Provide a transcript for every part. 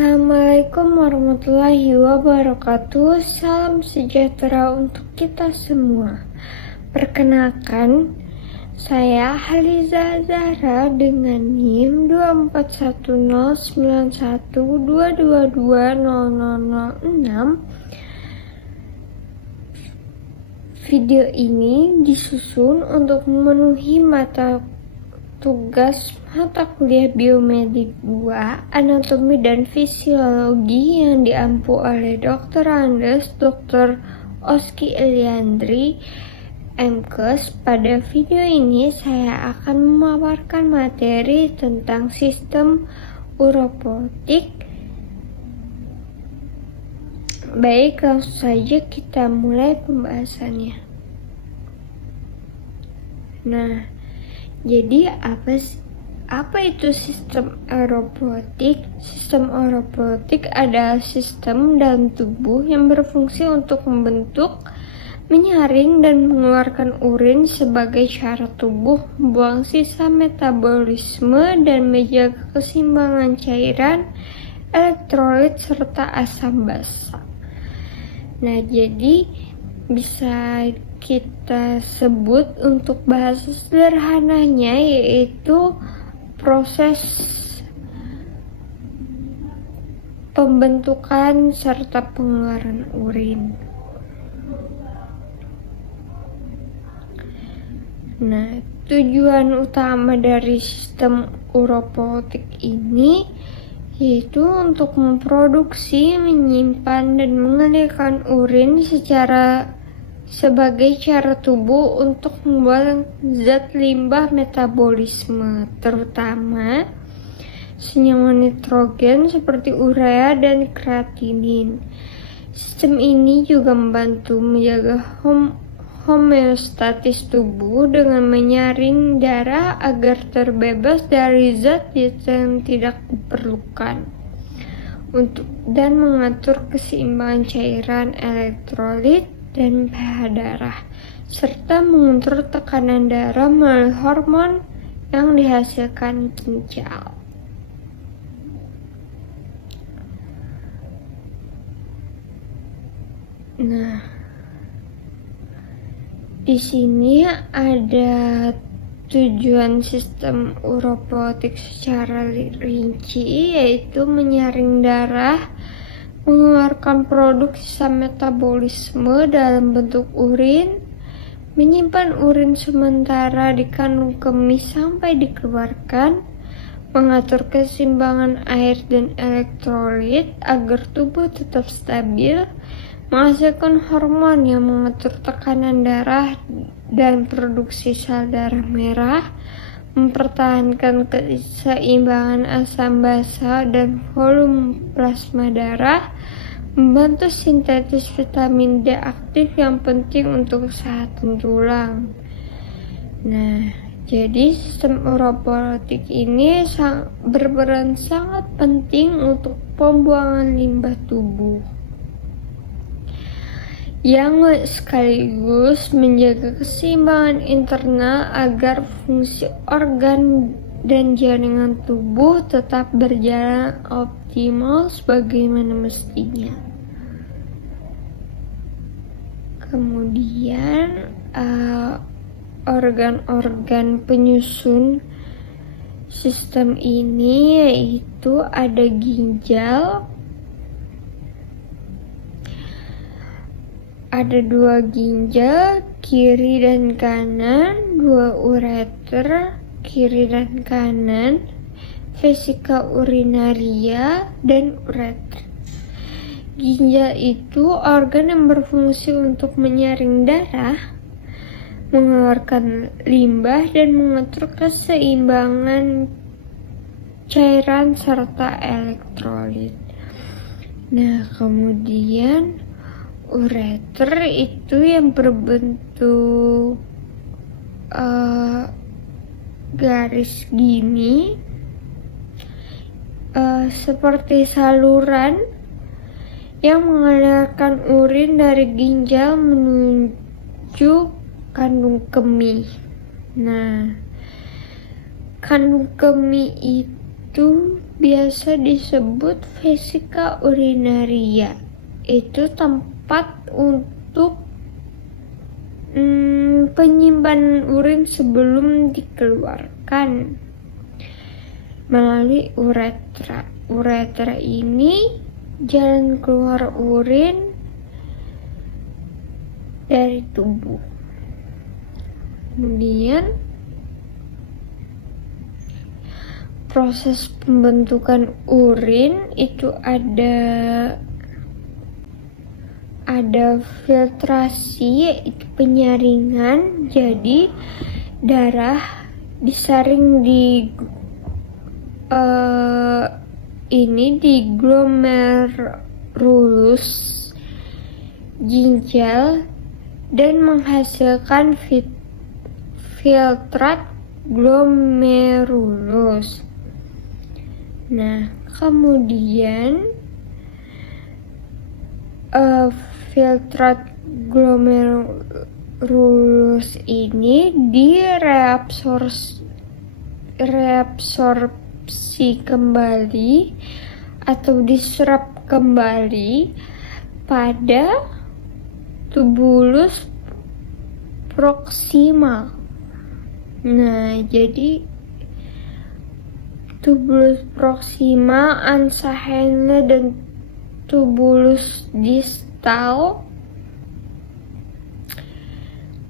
Assalamualaikum warahmatullahi wabarakatuh. Salam sejahtera untuk kita semua. Perkenalkan, saya Haliza Zahra dengan NIM 24109122200006. Video ini disusun untuk memenuhi tugas mata kuliah Biomedik 2, Anatomi dan Fisiologi yang diampu oleh Dr. Andes, Dr. Oski Eliandri, MKes. Pada video ini saya akan memaparkan materi tentang sistem uropotik. Baik, langsung saja kita mulai pembahasannya. Nah, jadi apa itu sistem uropotik? Sistem uropotik adalah sistem dalam tubuh yang berfungsi untuk membentuk, menyaring, dan mengeluarkan urin sebagai cara tubuh membuang sisa metabolisme dan menjaga keseimbangan cairan, elektrolit, serta asam basa. Nah, jadi bisa kita sebut untuk bahasa sederhananya yaitu proses pembentukan serta pengeluaran urin. Nah, tujuan utama dari sistem uropotik ini yaitu untuk memproduksi, menyimpan, dan mengalirkan urin sebagai cara tubuh untuk membuang zat limbah metabolisme, terutama senyawa nitrogen seperti urea dan kreatinin. Sistem ini juga membantu menjaga homeostatis tubuh dengan menyaring darah agar terbebas dari zat yang tidak diperlukan dan mengatur keseimbangan cairan, elektrolit, dan pH darah, serta mengatur tekanan darah melalui hormon yang dihasilkan ginjal. Nah, di sini ada tujuan sistem uropotik secara rinci, yaitu menyaring darah, mengeluarkan produk sisa metabolisme dalam bentuk urin, menyimpan urin sementara di kandung kemih sampai dikeluarkan, mengatur keseimbangan air dan elektrolit agar tubuh tetap stabil, menghasilkan hormon yang mengatur tekanan darah dan produksi sel darah merah, mempertahankan keseimbangan asam basa dan volume plasma darah, membantu sintetis vitamin D aktif yang penting untuk kesehatan tulang. Nah, jadi sistem uropotik ini berperan sangat penting untuk pembuangan limbah tubuh, yang sekaligus menjaga keseimbangan internal agar fungsi organ dan jaringan tubuh tetap berjalan optimal sebagaimana mestinya. Kemudian organ-organ penyusun sistem ini yaitu ada ginjal. Ada 2 ginjal, kiri dan kanan, 2 ureter, kiri dan kanan, vesika urinaria, dan ureter. Ginjal itu organ yang berfungsi untuk menyaring darah, mengeluarkan limbah, dan mengatur keseimbangan cairan serta elektrolit. Nah, kemudian ureter itu yang berbentuk garis gini, seperti saluran yang mengalirkan urin dari ginjal menuju kandung kemih. Nah, kandung kemih itu biasa disebut vesika urinaria. Itu tempat untuk penyimpanan urin sebelum dikeluarkan melalui uretra. Uretra ini jalan keluar urin dari tubuh. Kemudian proses pembentukan urin itu ada filtrasi, yaitu penyaringan. Jadi darah disaring di glomerulus ginjal dan menghasilkan filtrat glomerulus. Nah, kemudian filtrat glomerulus ini reabsorpsi kembali atau diserap kembali pada tubulus proximal. Nah, jadi tubulus proximal, ansa Henle, dan tubulus distal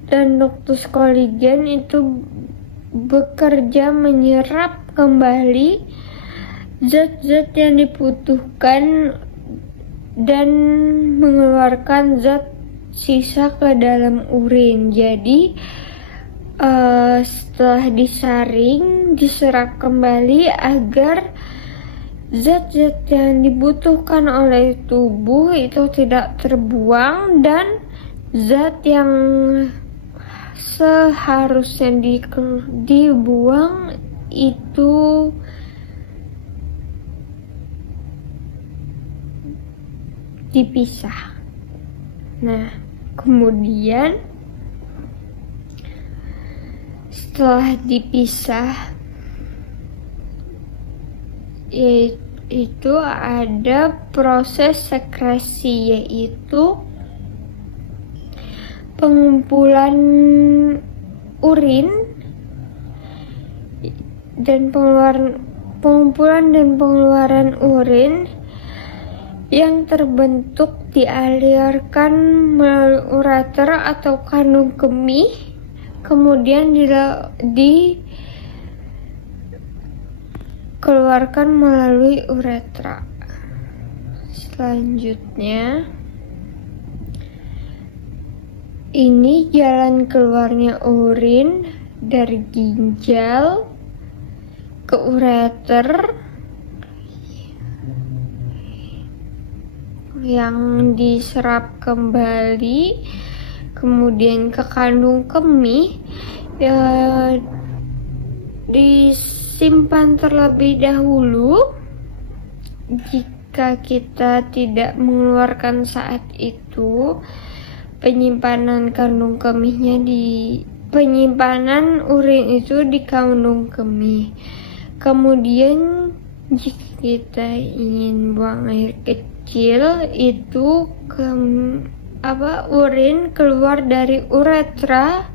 dan ductus Colligan itu bekerja menyerap kembali zat-zat yang dibutuhkan dan mengeluarkan zat sisa ke dalam urin. Jadi setelah disaring, diserap kembali agar zat-zat yang dibutuhkan oleh tubuh itu tidak terbuang dan zat yang seharusnya dibuang itu dipisah. Nah, kemudian setelah dipisah itu ada proses sekresi, yaitu pengumpulan urin dan pengumpulan dan pengeluaran urin yang terbentuk dialirkan melalui ureter atau kandung kemih, kemudian dikeluarkan melalui uretra. Selanjutnya, ini jalan keluarnya urin dari ginjal ke ureter yang diserap kembali, kemudian ke kandung kemih, disimpan terlebih dahulu. Jika kita tidak mengeluarkan saat itu, penyimpanan urin itu di kandung kemih. Kemudian jika kita ingin buang air kecil, itu urin keluar dari uretra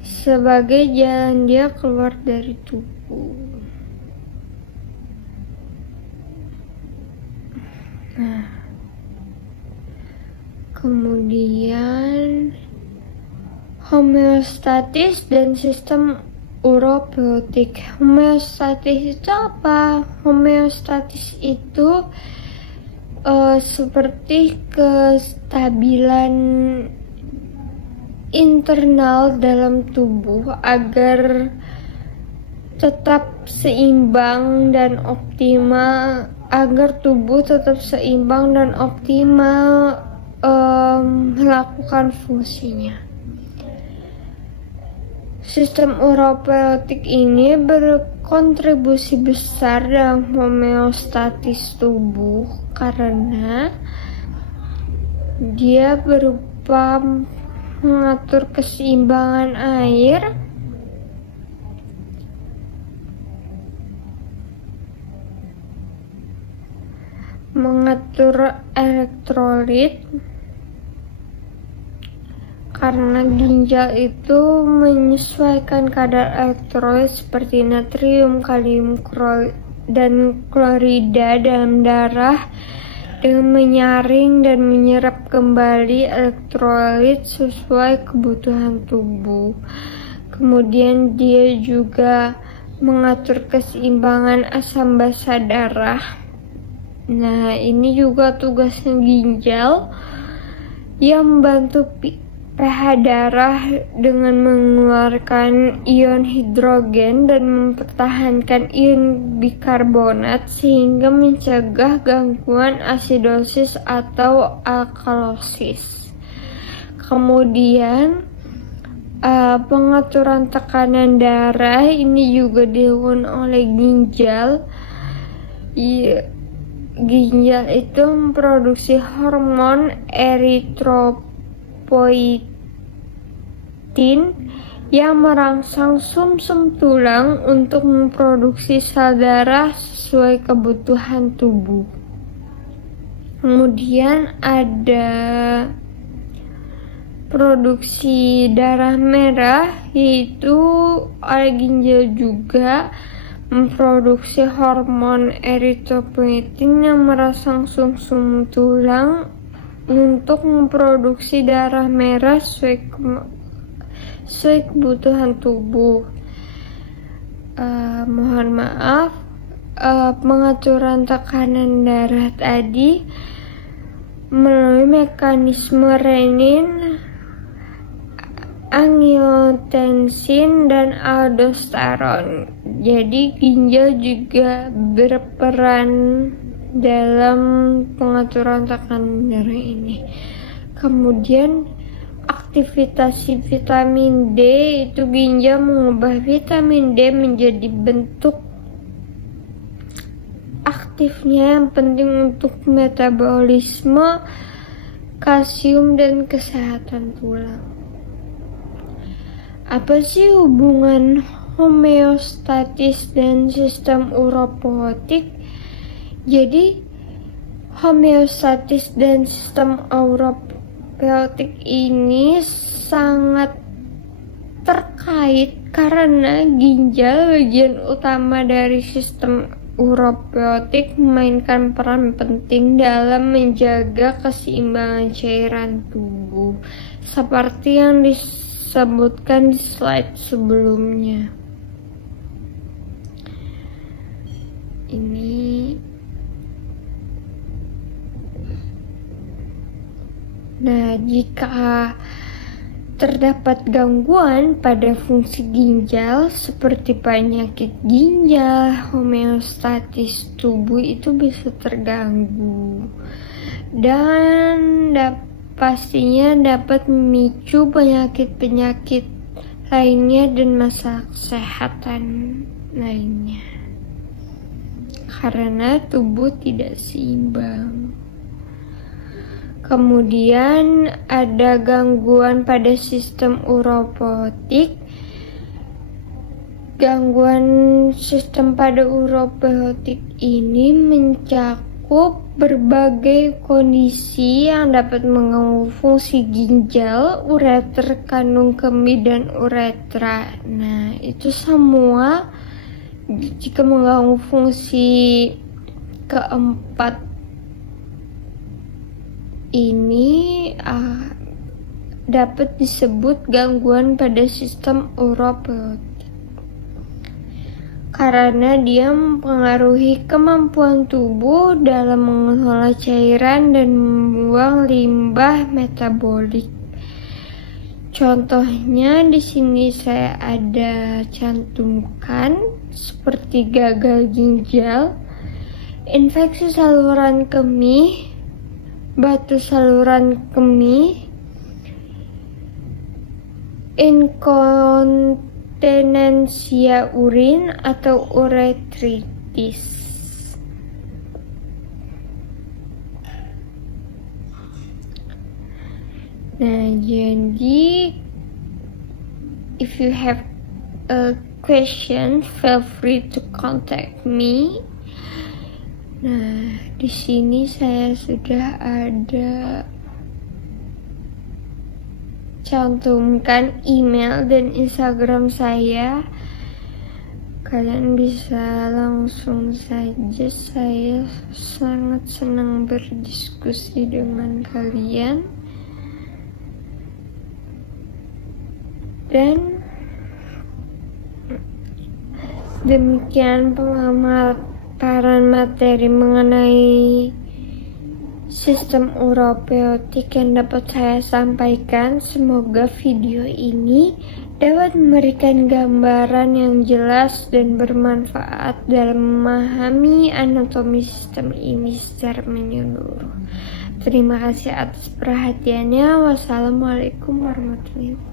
sebagai jalan dia keluar dari tubuh. Nah, kemudian homeostatis dan sistem uropoietik. Homeostatis itu apa? Homeostatis itu seperti kestabilan internal dalam tubuh agar tetap seimbang dan optimal, agar tubuh tetap seimbang dan optimal melakukan fungsinya. Sistem uropoietik ini berkontribusi besar dalam homeostatis tubuh karena dia berupa mengatur keseimbangan air mengatur elektrolit, karena ginjal itu menyesuaikan kadar elektrolit seperti natrium, kalium, dan klorida dalam darah dengan menyaring dan menyerap kembali elektrolit sesuai kebutuhan tubuh. Kemudian dia juga mengatur keseimbangan asam basa darah. Nah, ini juga tugasnya ginjal yang membantu pH darah dengan mengeluarkan ion hidrogen dan mempertahankan ion bikarbonat sehingga mencegah gangguan asidosis atau alkalosis. Kemudian pengaturan tekanan darah ini juga dilakukan oleh ginjal. Ginjal itu memproduksi hormon eritropoietin yang merangsang sumsum tulang untuk memproduksi sel darah sesuai kebutuhan tubuh. Kemudian ada produksi darah merah, yaitu oleh ginjal juga memproduksi hormon eritropoietin yang merangsang sumsum tulang untuk memproduksi darah merah sesuai kebutuhan tubuh. Mohon maaf, pengaturan tekanan darah tadi melalui mekanisme renin, angiotensin, dan aldosteron. Jadi ginjal juga berperan dalam pengaturan tekanan darah ini. Kemudian aktivitas vitamin D, itu ginjal mengubah vitamin D menjadi bentuk aktifnya yang penting untuk metabolisme, kalsium, dan kesehatan tulang. Apa sih hubungan homeostatis dan sistem uropoietik? Jadi homeostatis dan sistem uropoietik ini sangat terkait karena ginjal, bagian utama dari sistem uropoietik, memainkan peran penting dalam menjaga keseimbangan cairan tubuh seperti yang disebutkan di slide sebelumnya. Nah, jika terdapat gangguan pada fungsi ginjal seperti penyakit ginjal, homeostatis tubuh itu bisa terganggu dan pastinya dapat memicu penyakit-penyakit lainnya dan masalah kesehatan lainnya karena tubuh tidak seimbang. Kemudian ada gangguan pada sistem uropoietik. Gangguan sistem pada uropoietik ini mencakup berbagai kondisi yang dapat mengganggu fungsi ginjal, ureter, kandung kemih, dan uretra. Nah, itu semua jika mengganggu fungsi keempat ini dapat disebut gangguan pada sistem uropoietik karena dia mempengaruhi kemampuan tubuh dalam mengelola cairan dan membuang limbah metabolik. Contohnya di sini saya ada cantumkan seperti gagal ginjal, infeksi saluran kemih, batu saluran kemih, inkontinensia urin atau uretritis. Nah, jadi if you have a question, feel free to contact me. Nah, di sini saya sudah ada cantumkan email dan Instagram saya. Kalian bisa langsung saja, saya sangat senang berdiskusi dengan kalian. Dan demikian pemaparan materi mengenai sistem uropeotik yang dapat saya sampaikan. Semoga video ini dapat memberikan gambaran yang jelas dan bermanfaat dalam memahami anatomi sistem ini secara menyeluruh. Terima kasih atas perhatiannya. Wassalamualaikum warahmatullahi wabarakatuh.